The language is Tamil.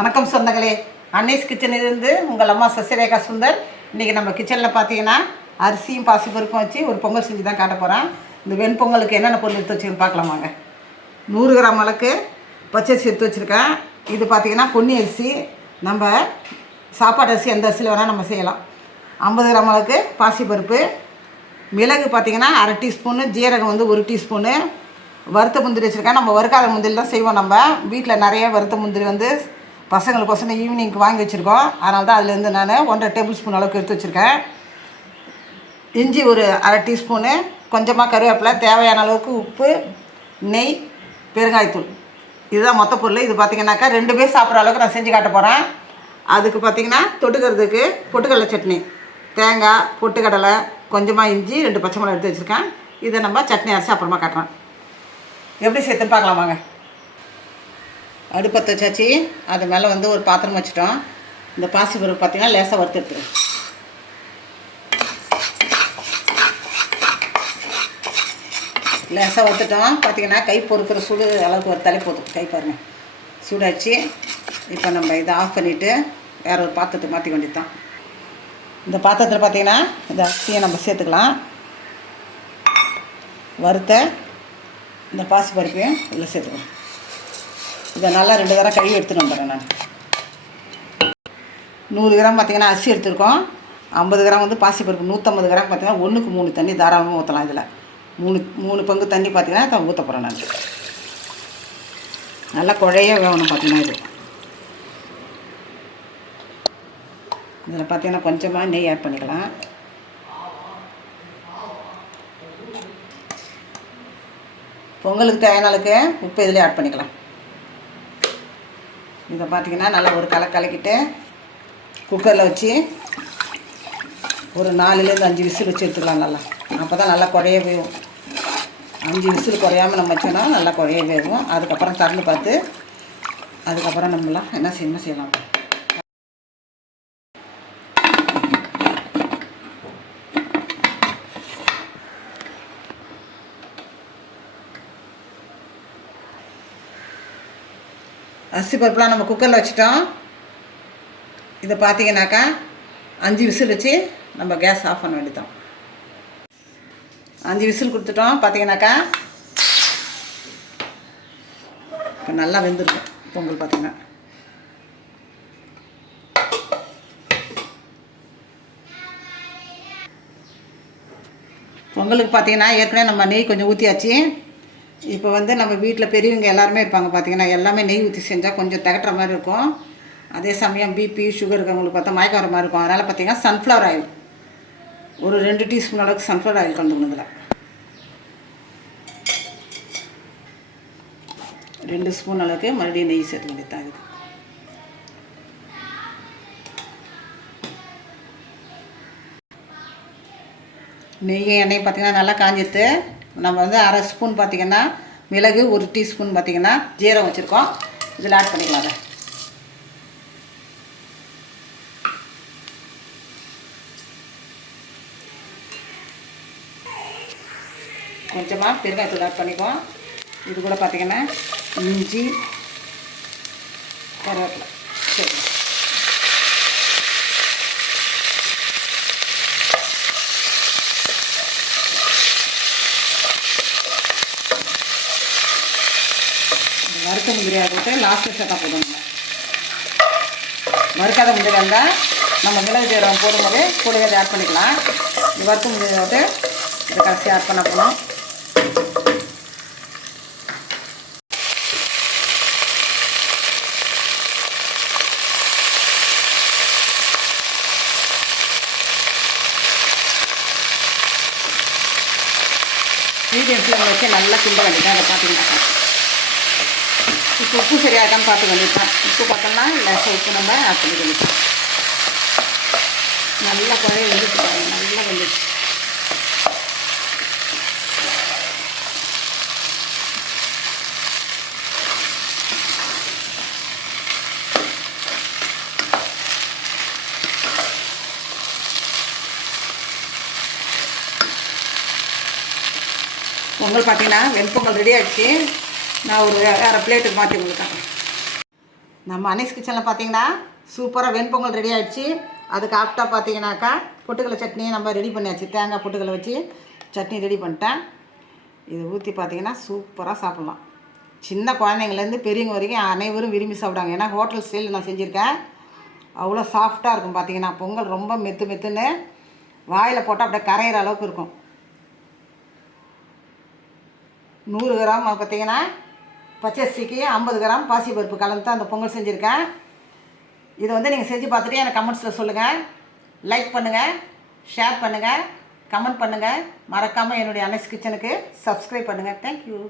வணக்கம் சொந்தங்களே, அன்னீஸ் கிச்சனிலிருந்து உங்கள் அம்மா சசிரேகா சுந்தர். இன்றைக்கி நம்ம கிச்சனில் பார்த்தீங்கன்னா அரிசியும் பாசிப்பருப்பும் வச்சு ஒரு பொங்கல் செஞ்சு தான் காட்ட போகிறேன். இந்த வெண்பொங்கலுக்கு என்னென்ன பொருள் எடுத்து வச்சுருக்கேன்னு பார்க்கலாமாங்க. 100 கிராம் அளவுக்கு பச்சரிசி எடுத்து வச்சுருக்கேன். இது பார்த்திங்கன்னா பொன்னி அரிசி, நம்ம சாப்பாடு அரிசி எந்த அரிசியில் வேணால் நம்ம செய்யலாம். 50 கிராம் அளவுக்கு பாசிப்பருப்பு, மிளகு பார்த்திங்கன்னா 1/2 டீஸ்பூனு, ஜீரகம் 1 டீஸ்பூனு, வறுத்த முந்திரி வச்சுருக்கேன். நம்ம வறுக்காத முந்திரி தான் செய்வோம். நம்ம வீட்டில் நிறைய வறுத்த முந்திரி பசங்களுக்கோசரம் ஈவினிங்க்கு வாங்கி வச்சுருக்கோம். அதனால தான் அதுலேருந்து நான் 1.5 டேபிள் ஸ்பூன் அளவுக்கு எடுத்து வச்சுருக்கேன். இஞ்சி 1/2 டீஸ்பூனு, கொஞ்சமாக கருவேப்பிலை, தேவையான அளவுக்கு உப்பு, நெய், பெருங்காயத்தூள். இதுதான் மொத்த பொருள். இது பார்த்திங்கனாக்கா 2 பேர் சாப்பிட்ற அளவுக்கு நான் செஞ்சு காட்ட போகிறேன். அதுக்கு பார்த்திங்கன்னா தொட்டுக்கிறதுக்கு பொட்டுக்கடலை சட்னி, தேங்காய், பொட்டுக்கடலை, கொஞ்சமாக இஞ்சி, 2 பச்சை மிளகாய் எடுத்து வச்சுருக்கேன். இதை நம்ம சட்னி அரைச்சி அப்புறமா காட்டுறேன். எப்படி சேர்த்துன்னு பார்க்கலாமாங்க. அடுப்பத்தை வச்சாச்சு. அது மேலே ஒரு பாத்திரம் வச்சுட்டோம். இந்த பாசிப்பருப்பு பார்த்திங்கன்னா லேசாக வறுத்து எடுத்துருவோம். லேசாக வறுத்துட்டோம். பார்த்திங்கன்னா கை பொறுக்கிற சூடு அளவுக்கு வறுத்தாலே போதும். கை பாருங்கள் சூடாச்சு. இப்போ நம்ம இதை ஆஃப் பண்ணிவிட்டு வேறு ஒரு பாத்திரத்தை மாற்றி வேண்டியது தான். இந்த பாத்திரத்தில் பார்த்திங்கன்னா இந்த அரிசியை நம்ம சேர்த்துக்கலாம். வறுத்த இந்த பாசிப்பருப்பையும் இதில் சேர்த்துக்கலாம். இதை நல்லா 2 தடவை கழுவி எடுத்துகிட்டு வந்துடுறேன் நான். 100 கிராம் பார்த்திங்கன்னா அரிசி எடுத்துருக்கோம். 50 கிராம் பாசிப்பருப்பு, 150 கிராம் பார்த்திங்கன்னா 1க்கு 3 தண்ணி தாராளமாக ஊற்றலாம். இதில் 3 பங்கு தண்ணி பார்த்திங்கன்னா ஊற்ற போகிறேன் நான். நல்லா குழைய வேகணும் பார்த்திங்கன்னா. இதில் பார்த்திங்கன்னா கொஞ்சமாக நெய் ஆட் பண்ணிக்கலாம். பொங்கலுக்கு தேவையான அளவுக்கு உப்பு இதில் ஆட் பண்ணிக்கலாம். இதை பார்த்திங்கன்னா நல்லா ஒரு கலக்கிட்டு குக்கரில் வச்சு ஒரு 4லேருந்து 5 விசில் வச்சு எடுத்துக்கலாம். நல்லா அப்போ தான் நல்லா குழைய வேகும். 5 விசில் குறையாமல் நம்ம வச்சோன்னா நல்லா குழைய வேகும். அதுக்கப்புறம் திறந்து பார்த்து அதுக்கப்புறம் நம்மளாம் என்ன செய்யலாம். அரிசி பருப்புலாம் நம்ம குக்கரில் வச்சுட்டோம். இதை பார்த்திங்கனாக்கா 5 விசில் வச்சு நம்ம கேஸ் ஆஃப் பண்ண வேண்டியதான். 5 விசில் கொடுத்துட்டோம். பார்த்திங்கனாக்கா இப்போ நல்லா வெந்திருக்கும் பொங்கல். பார்த்திங்கன்னா பொங்கலுக்கு பார்த்திங்கன்னா ஏற்கனவே நம்ம நெய் கொஞ்சம் ஊற்றியாச்சு. இப்போ நம்ம வீட்டில் பெரியவங்க எல்லாருமே இருப்பாங்க. பார்த்திங்கன்னா எல்லாமே நெய் ஊற்றி செஞ்சால் கொஞ்சம் திகட்டுற மாதிரி இருக்கும். அதே சமயம் பிபி சுகர் இருக்கவங்களுக்கு பார்த்தா மயக்கம் வர மாதிரி இருக்கும். அதனால் பார்த்திங்கன்னா சன்ஃப்ளவர் ஆயில் ஒரு 2 டீஸ்பூன் அளவுக்கு சன்ஃப்ளவர் ஆயில் கலந்துக்கணும். இதில் 2 ஸ்பூன் அளவுக்கு மறுபடியும் நெய் சேர்த்து வேண்டியதான். இதுக்கு நெய் எண்ணெய் பார்த்திங்கன்னா நல்லா காஞ்சிட்டு நம்ம 1/2 ஸ்பூன் பார்த்திங்கன்னா மிளகு, 1 டீஸ்பூன் பார்த்திங்கன்னா ஜீரகம் வச்சுருக்கோம். இதில் ஆட் பண்ணிக்கலாம். அதை கொஞ்சமாக பெருங்காயத்தூள் ஆட் பண்ணிக்குவோம். இது கூட பார்த்திங்கன்னா இஞ்சி, கருவேப்பிலை சரி. வறுத்த முந்திரியாக போட்டு லாஸ்ட்டில் சேர்த்தா போடுவோம். வறுக்காத முந்திரியாக இருந்தால் நம்ம மிளகு ஜீரகம் போடும்போது கூடவே அதை ஆட் பண்ணிக்கலாம். இந்த வறுத்த முந்திரியை போட்டு இதை கடைசி ஆட் பண்ண போகணும். மீடியம் ஃப்ளேமில் வச்சு நல்லா கிண்ட வேண்டியதான். அதை பார்த்திங்கன்னா இப்போ உப்பு சரியாக இருக்கான்னு பார்த்து வேண்டியதான். உப்பு பார்த்தோம்னா லேசாக உப்பு நம்ம ஆட் பண்ணி வேண்டியதான். நல்லா குழைய வெந்துட்டு பாருங்க. நல்லா வெந்துச்சு. பொங்கல் பார்த்திங்கன்னா வெண்பொங்கல் ரெடி ஆகிடுச்சு. நான் ஒரு வேறு பிளேட்டுக்கு மாற்றி கொடுத்தேன். நம்ம அனீஸ் கிச்சனில் பார்த்தீங்கன்னா சூப்பராக வெண்பொங்கல் ரெடி ஆகிடுச்சு. அதுக்கு ஆப்டாக பார்த்தீங்கன்னாக்கா பொட்டுக்கடலை சட்னி நம்ம ரெடி பண்ணியாச்சு. தேங்காய் பொட்டுக்கடலை வச்சு சட்னி ரெடி பண்ணிட்டேன். இது ஊற்றி பார்த்தீங்கன்னா சூப்பராக சாப்பிட்லாம். சின்ன குழந்தைங்கள்லேருந்து பெரியவங்க வரைக்கும் அனைவரும் விரும்பி சாப்பிடுவாங்க. ஏன்னா ஹோட்டல் ஸ்டைலில் நான் செஞ்சுருக்கேன். அவ்வளோ சாஃப்டாக இருக்கும். பார்த்தீங்கன்னா பொங்கல் ரொம்ப மெத்துன்னு வாயில் போட்டால் அப்படியே கரையிற அளவுக்கு இருக்கும். 100 கிராம் பார்த்தீங்கன்னா பச்சரிசிக்கு 50 கிராம் பாசிப்பருப்பு கலந்து தான் அந்த பொங்கல் செஞ்சுருக்கேன். இதை வந்து நீங்கள் செஞ்சு பார்த்துட்டு எனக்கு கமெண்ட்ஸில் சொல்லுங்கள். லைக் பண்ணுங்கள், ஷேர் பண்ணுங்கள், கமெண்ட் பண்ணுங்கள். மறக்காமல் என்னுடைய அனீஸ் கிச்சனுக்கு சப்ஸ்கிரைப் பண்ணுங்கள். தேங்க்யூ.